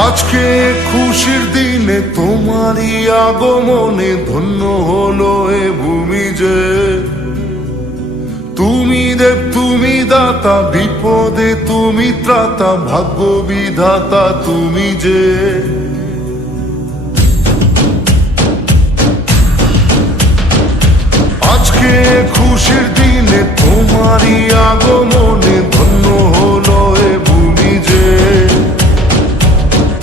আজকে খুশির দিনে তোমারই আগমনে ধন্য হলো এ ভূমি যে। তুমি দেব তুমি দাতা, বিপদে তুমি ত্রাতা, ভাগ্য বিধাতা তুমি যে। আজকে খুশির দিনে তোমারই আগমনে ধন্য হলো এ ভূমি যে।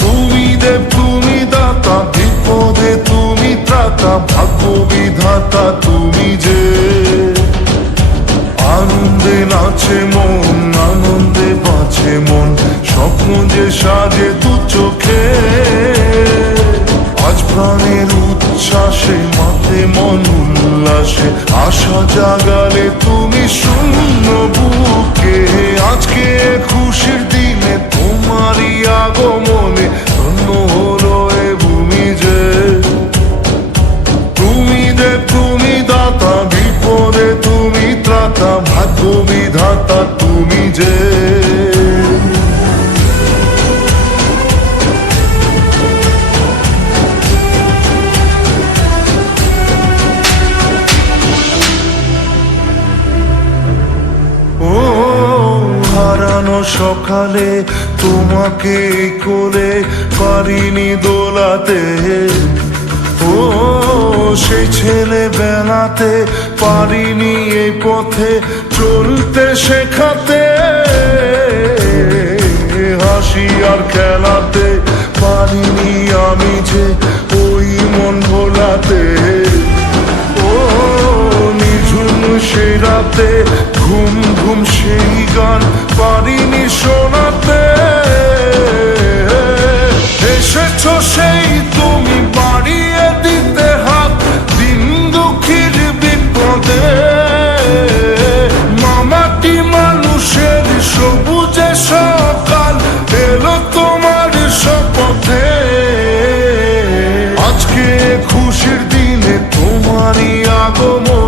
তুমি দেব তুমি দাতা, বিপদে তুমি ত্রাতা, ভাগ্য বিধাতা তুমি যে। আনন্দে নাচে মন, আনন্দে বাঁচে মন, স্বপ্ন যে সাজে দু চোখে। আজ প্রাণের উচ্ছ্বাসে মাতে মন উল্লাসে, আশা জাগালে তুমি শূন্য বুকে। আজকে খুশির দিনে তোমারই আগমনে ধন্য হলো এ ভূমি যে। তুমি দেব তুমি দাতা, বিপদে তুমি ত্রাতা, ভাগ্য বিধাতা তুমি যে। হারানো সকালে তোমাকে কোলে পারিনি দোলাতে, ও সেই ছেলে বেলাতে পারিনি এই পথে চলতে শেখাতে। হাসি আর খেলাতে পারিনি আমি যে ওই মন ভোলাতে। ও নিঝুম সেই রাতে ঘুম ঘুম সেই গান পারিনি শোনাতে। এসেছো সেই তুমি বাড়িয়ে দিতে হাত দিন দুঃখীর বিপদে। মামাটি মানুষের সবুজে সকাল এলো তোমার শপথে। আজকে খুশির দিনে তোমারই আগমন